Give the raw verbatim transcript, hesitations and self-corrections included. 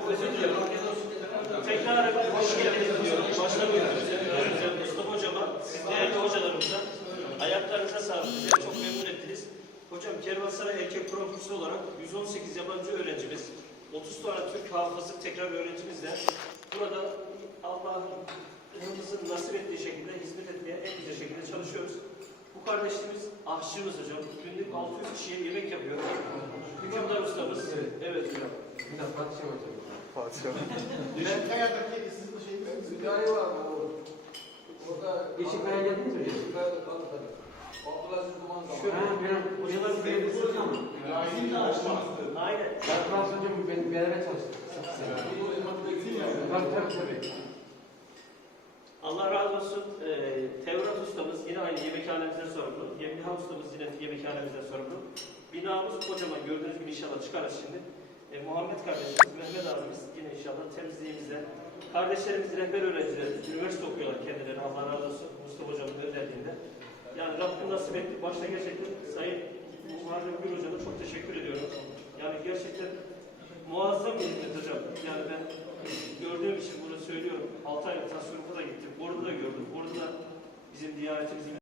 Tekrar hoş geldiniz diyorum. Başta buyurun. Mustafa Hocama, siz değerli hocalarımıza ayaklarınıza sağlık. Bizi çok memnun ettiniz. Hocam Kervansaray Erkek Profesörü olarak yüz on sekiz yabancı öğrencimiz, otuz tane Türk hafızlık tekrar öğrencimizle burada Allah'ın nasip ettiği şekilde hizmet etmeye en güzel şekilde çalışıyoruz. Bu kardeşimiz aşçımız hocam. Günlük altı yüz kişiye yemek yapıyor. Hükümdar ustamız. Evet, evet hocam. Bir de Fatih hocam. Fatih hocam. Yeşilkaya'daki sizin şeyiniz mi? Müdahale var mı? Orada Yeşilkaya geldiniz mi? Yeşilkaya'da kaldı tabii. Abdülaziz Duman zamanı. Şöyle, benim hocalar bir de ama. Layığın da açmazdı. aynen. Yaklaşık hocam ben beraber çalıştık. Tabii tabii tabii. Allah razı olsun. Ee, Tevrat ustamız yine aynı yemekhanemizden sorumlu. Yemliha ustamız yine yemekhanemizden sorumlu. Binamız kocaman. Gördüğünüz gibi inşallah çıkarız şimdi. Ee, Muhammed kardeşimiz, Mehmet abimiz yine inşallah temizliğimizde. Kardeşlerimiz rehber öğrencilerimiz. Üniversite okuyorlar kendileri. Allah razı olsun. Mustafa hocamın önderliğinde. Yani Rabbim nasip etti. Başta gerçekten Sayın Muharrem Gül hocama çok teşekkür ediyorum. Yani gerçekten muazzam bir hizmet hocam. Yani ben gördüğüm için bunu söylüyorum. altı aylık tasarrufa da gittim. Orada da gördüm. Orada da bizim diyanetimizin